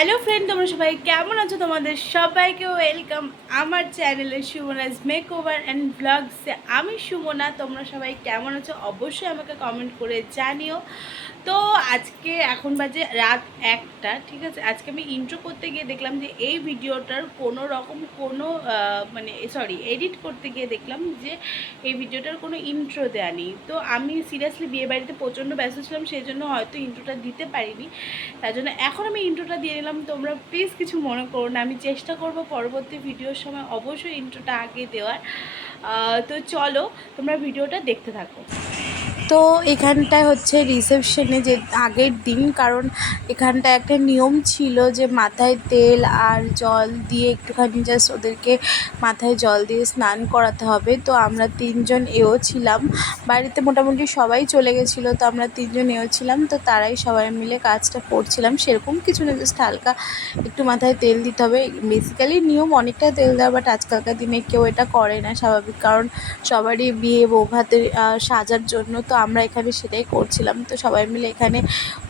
Hello friend তোমরা সবাই কেমন আছো? তোমাদের সবাইকে ওয়েলকাম আমার চ্যানেলে সুমনাজ মেক ওভার অ্যান্ড ব্লগসে আমি সুমনা, তোমরা সবাই কেমন আছো? অবশ্যই আমাকে কমেন্ট করে জানিও। তো আজকে এখন বাজে রাত একটা, ঠিক আছে? আজকে আমি ইন্ট্রো করতে গিয়ে দেখলাম যে এই ভিডিওটার কোনো রকম কোনো মানে সরি এডিট করতে গিয়ে দেখলাম যে এই ভিডিওটার কোনো ইন্ট্রো দেওয়া নেই। তো আমি সিরিয়াসলি বিয়ে বাড়িতে প্রচণ্ড ব্যস্ত ছিলাম, সেই জন্য হয়তো ইন্ট্রোটা দিতে পারিনি। তার জন্য এখন আমি ইন্ট্রোটা দিয়ে নিলাম। তোমরা প্লিজ কিছু মনে করো না, আমি চেষ্টা করব পরবর্তী ভিডিওর সময় অবশ্যই ইন্ট্রোটা আগে দেওয়ার। তো চলো তোমরা ভিডিওটা দেখতে থাকো। তো এখানটায় হচ্ছে রিসেপশনে যে আগের দিন, কারণ এখানটায় একটা নিয়ম ছিল যে মাথায় তেল আর জল দিয়ে একটুখানি জাস্ট ওদেরকে মাথায় জল দিয়ে স্নান করাতে হবে। তো আমরা তিনজন এও ছিলাম। বাড়িতে মোটামুটি সবাই চলে গেছিল, তো আমরা তিনজন এও ছিলাম। তো তারাই সবাই মিলে কাজটা করছিলাম। সেরকম কিছু না জাস্ট হালকা একটু মাথায় তেল দিতে হবে। বেসিক্যালি নিয়ম অনেকটা তেল দেওয়া বাট আজকালকার দিনে কেউ এটা করে না, স্বাভাবিক। কারণ সবারই বিয়ে বউ ভাতের সাজার জন্য, তো আমরা এখানে সেটাই করছিলাম। তো সবাই মিলে এখানে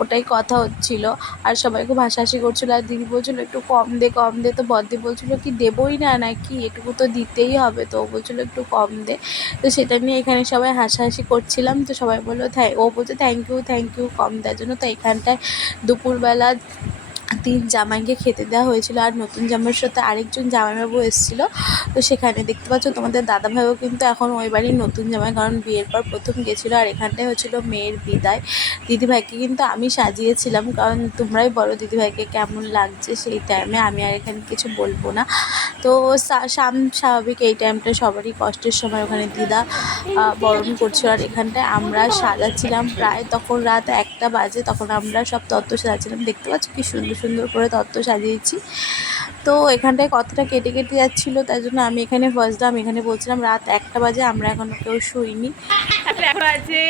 ওটাই কথা হচ্ছিল। আর সবাই খুব হাসাহাসি করছিল। আর দিদি বলছিলো, একটু কম দে কম দে। তো বদ্দি বলছিলো, কি দেবই না নাকি এটুকু তো দিতেই হবে। তো ও বলছিলো, একটু কম দে। তো সেটা নিয়ে এখানে সবাই হাসাহাসি করছিলাম। তো সবাই বলল ও বলছে, থ্যাংক ইউ থ্যাংক ইউ কম দেওয়ার জন্য। তো এখানটায় দুপুরবেলা তিন জামাইকে খেতে দেওয়া হয়েছিল আর নতুন জামাইয়ের সাথে আরেকজন জামাইবাবু এসেছিল। তো সেখানে দেখতে পাচ্ছ তোমাদের দাদা ভাইও কিন্তু এখন ওই বাড়ির নতুন জামাই, কারণ বিয়ের পর প্রথম গেছিল আর এখানটায় হচ্ছিল মেয়ের বিদায়। দিদিভাইকে কিন্তু আমি সাজিয়েছিলাম, কারণ তোমরাই বলো দিদিভাইকে কেমন লাগছে সেই টাইমে আমি আর এখানে কিছু বলব না। তো সাম, স্বাভাবিক এই টাইমটা সবারই কষ্টের সময়, ওখানে দিদা বরণ করছিল আর এখানটায় আমরা সাজাচ্ছিলাম। প্রায় তখন রাত একটা বাজে, তখন আমরা সব তত্ত্ব সাজাচ্ছিলাম। দেখতে পাচ্ছ কি সুন্দর সুন্দর করে তত্ত্ব সাজিয়েছি। তো এখানটায় কথাটা কেটে কেটে যাচ্ছিল তাই জন্য আমি এখানে ফার্স্ট আমি এখানে বলছিলাম রাত একটা বাজে আমরা এখনও কেউ শুইনি। এখন বাজে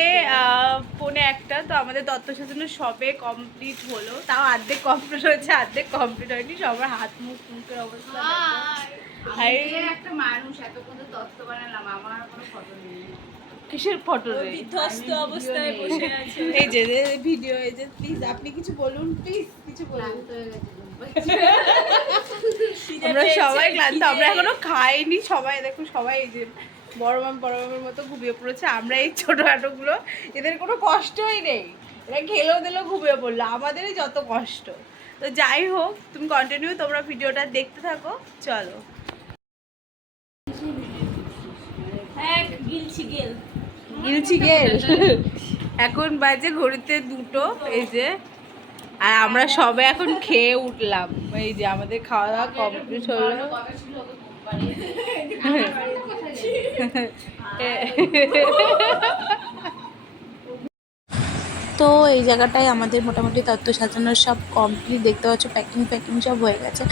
পৌনে একটা তো আমাদের তত্ত্ব সাজানো সবে কমপ্লিট হলো। তাও অর্ধেক কমপ্লিট হয়েছে অর্ধেক কমপ্লিট হয়নি সবার হাত মুখ মুখের অবস্থা একটা মানুষ এত এতক্ষণ তত্ত্ব বানালাম আমার কোনো ফটো নেই। কিসের ফটো বিধ্বস্ত অবস্থায় বসে আছে। এই যে ভিডিও এই যে প্লিজ আপনি কিছু বলুন প্লিজ কিছু বলুন। ক্লান্ত হয়ে গেছে। আমরা সবাই ক্লান্ত আমরা এখনও খাইনি সবাই দেখো সবাই এই যে বড় মাম বড় মামের মতো ঘুমিয়ে পড়েছে। আমরা এই ছোটো গুলো এদের কোনো কষ্টই নেই। এরা খেলেও দিলেও ঘুমিয়ে পড়ল আমাদেরই যত কষ্ট। তো যাই হোক তুমি কন্টিনিউ তোমরা ভিডিওটা দেখতে থাকো চলো। হ্যাঁ গিলছি গেল। গিলছি গেল। এখন বাজে ঘড়িতে দুটো, এই যে। আর আমরা সবে এখন খেয়ে উঠলাম। এই যে আমাদের খাওয়া দাওয়া কমপ্লিট হলো তো এই জায়গাটায় আমাদের মোটামুটি তত্ত্ব সাজানোর সব কমপ্লিট দেখতে পাচ্ছ প্যাকিং প্যাকিং সব হয়ে গেছে।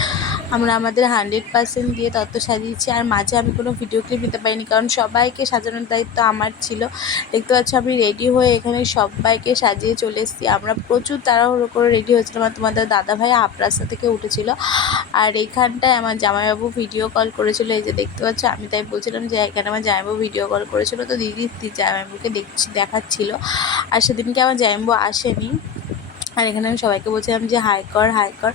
আমরা আমাদের হান্ড্রেড পার্সেন্ট দিয়ে তত্ত্ব সাজিয়েছি। আর মাঝে আমি কোনো ভিডিও ক্লিপ নিতে পারিনি, কারণ সবাইকে সাজানোর দায়িত্ব আমার ছিল। দেখতে পাচ্ছ আমি রেডি হয়ে এখানে সবাইকে সাজিয়ে চলে এসেছি। আমরা প্রচুর তাড়াহুড়ো করে রেডি হয়েছিলাম আর তোমাদের দাদা ভাই হাফ রাস্তা থেকে উঠেছিল। আর এইখানটায় আমার জামাইবাবু ভিডিও কল করেছিল। এই যে দেখতে পাচ্ছ, আমি তাই বলছিলাম যে এখানে আমার জামাইবাবু ভিডিও কল করেছিল। তো দিদি জামাইবাবুকে দেখছি, দেখাচ্ছিল। আর সেদিনকে আমার জামাইবাবু আসেনি। আর এখানে আমি সবাইকে বলছিলাম যে, হাই কর হাই কর।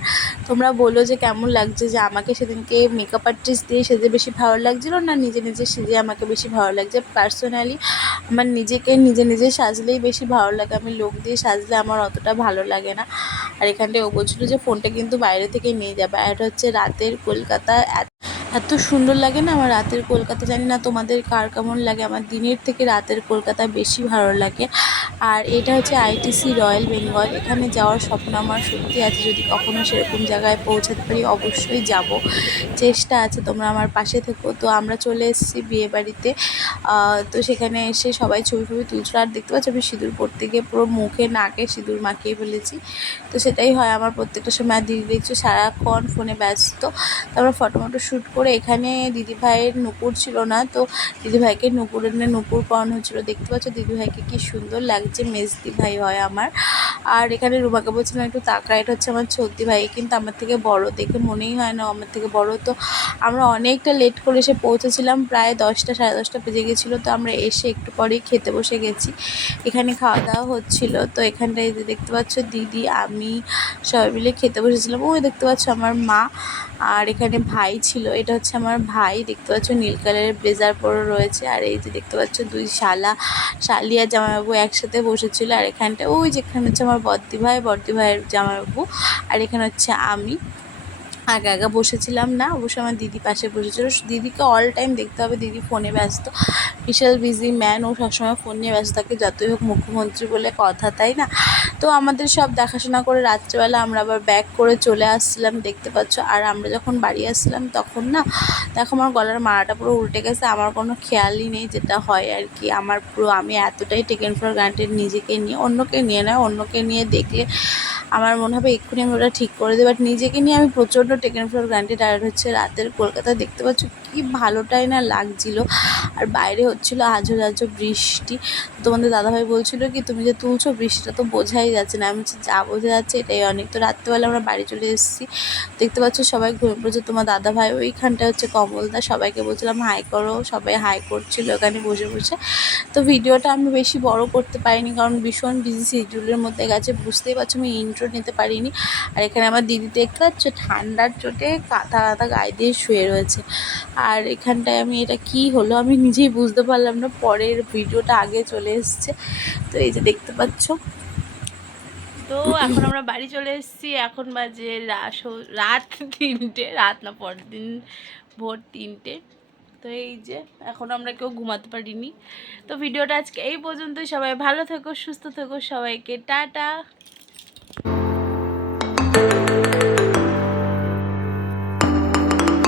তোমরা বলো যে, কেমন লাগছে যে, আমাকে সেদিনকে মেকআপ আর্টিস্ট দিয়ে সেজে বেশি ভালো লাগছিল না নিজে নিজে সেজে আমাকে বেশি ভালো লাগছে? পার্সোনালি আমার নিজেকে নিজে নিজে সাজলেই বেশি ভালো লাগে। আমি লোক দিয়ে সাজলে আমার অতটা ভালো লাগে না। আর এখানটায় ও বলছিলো যে, ফোনটা কিন্তু বাইরে থেকে নিয়ে যাবে। আর এটা হচ্ছে রাতের কলকাতা এত- সুন্দর লাগে না আমার রাতের কলকাতা? জানি না তোমাদের কার কেমন লাগে, আমার দিনের থেকে রাতের কলকাতা বেশি ভালো লাগে। আর এটা হচ্ছে আইটিসি রয়্যাল বেঙ্গল এখানে যাওয়ার স্বপ্ন আমার সত্যি আছে, যদি কখনো সেরকম জায়গায় পৌঁছাতে পারি অবশ্যই যাব। চেষ্টা আছে তোমরা আমার পাশে থেকো। তো আমরা চলে এসেছি বিয়ে বাড়িতে। তো সেখানে এসে সবাই ছবি ছবি তুলছিল। আর দেখতে পাচ্ছ আমি সিঁদুর পরতে গিয়ে পুরো মুখে, নাকে সিঁদুর মাখিয়ে ফেলেছি। তো সেটাই হয় আমার প্রত্যেকটা সময়। দিদি দেখছ সারাক্ষণ ফোনে ব্যস্ত। তো আমরা ফটো মটো শ্যুট করে করে এখানে দিদিভাইয়ের নুপুর ছিল না, তো দিদিভাইকে নুপুর এনে নুপুর পরানো হচ্ছিল। দেখতে পাচ্ছ দিদিভাইকে কি সুন্দর লাগছে মেজদি ভাই হয় আমার। আর এখানে রুমাকে বলছিলাম, একটু তাকা এটা হচ্ছে আমার সর্দি ভাই কিন্তু আমার থেকে বড়, দেখে মনেই হয় না আমার থেকে বড়। তো আমরা অনেকটা লেট করে এসে পৌঁছেছিলাম, প্রায় দশটা, সাড়ে দশটা বেজে গেছিল, তো আমরা এসে একটু পরেই খেতে বসে গেছি। এখানে খাওয়া দাওয়া হচ্ছিল, তো এখানটায় দেখতে পাচ্ছ দিদি, আমি সবাই মিলে খেতে বসেছিলাম। ওই দেখতে পাচ্ছ আমার মা আর এখানে ভাই ছিল, এটা হচ্ছে আমার ভাই, দেখতে পাচ্ছ নীল কালারের ব্লেজার পরে রয়েছে, আর এই যে দেখতে পাচ্ছ দুই শালা, শালিয়া জামাইবাবু একসাথে বসেছিল, আর এখানটা, ওই যেখানে হচ্ছে আমার বদ্দি ভাই বদ্দি ভাইয়ের জামাইবাবু, আর এখানে হচ্ছে আমি। আগে আগে বসেছিলাম না, অবশ্য আমার দিদি পাশে বসেছিল, দিদিকে অল টাইম দেখতে হবে, দিদি ফোনে ব্যস্ত, বিশাল বিজি ম্যান ও সবসময় ফোন নিয়ে ব্যস্ত থাকে, যতই হোক মুখ্যমন্ত্রী বলে কথা, তাই না? তো আমাদের সব দেখাশোনা করে রাত্রেবেলা আমরা আবার ব্যাক করে চলে আসছিলাম, দেখতে পাচ্ছ? আর আমরা যখন বাড়ি আসছিলাম তখন না, দেখো আমার গলার মারাটা পুরো উল্টে গেছে, আমার কোনো খেয়ালই নেই যেটা হয় আর কি। আমার পুরো আমি এতটাই টেকেন ফর গ্রান্টেড নিজেকে নিয়ে, অন্যকে নিয়ে নয়, অন্যকে নিয়ে দেখলে আমার মনে হবে এক্ষুনি আমি ওটা ঠিক করে দিই বাট নিজেকে নিয়ে আমি প্রচণ্ড টেকেন ফর গ্রান্টেড আর হচ্ছে। রাতের কলকাতা দেখতে পাচ্ছ কি ভালোটাই না লাগছিল। আর বাইরে হচ্ছিল আজো আজো বৃষ্টি। তোমাদের দাদাভাই বলছিল কি, তুমি যে তুলছো বৃষ্টিটা তো বোঝাই যাচ্ছে না। আমি হচ্ছে যা বোঝা যাচ্ছে এটাই অনেক। তো রাত্রেবেলা আমরা বাড়ি চলে এসেছি। দেখতে পাচ্ছ সবাই ঘুরে পড়েছে। তোমার দাদাভাই ওইখানটা হচ্ছে কমলদা সবাইকে বলছিলাম, হাই করো। সবাই হাই করছিল ওখানে বসে বসে। তো ভিডিওটা আমি বেশি বড় করতে পারিনি, কারণ ভীষণ বিজি শিডিউলের মধ্যে গেছে। বুঝতেই পারছ আমি ইন্ট্রো নিতে পারিনি। আর এখানে আমার দিদি দেখতে পাচ্ছ, ঠান্ডার চোটে কাঁথা কাঁথা গায়ে দিয়ে শুয়ে রয়েছে। আর এখানটায় আমি এটা কি হলো আমি নিজেই বুঝতে পারলাম না, পরের ভিডিওটা আগে চলে এসছে। তো এই যে দেখতে পাচ্ছ। তো এখন আমরা বাড়ি চলে এসেছি, এখন বাজে রাত তিনটে, রাত না পরের দিন ভোর তিনটে। তো এই যে এখন আমরা কেউ ঘুমাতে পারিনি। তো ভিডিওটা আজকে এই পর্যন্তই, সবাই ভালো থেকো, সুস্থ থেকো, সবাইকে টাটা।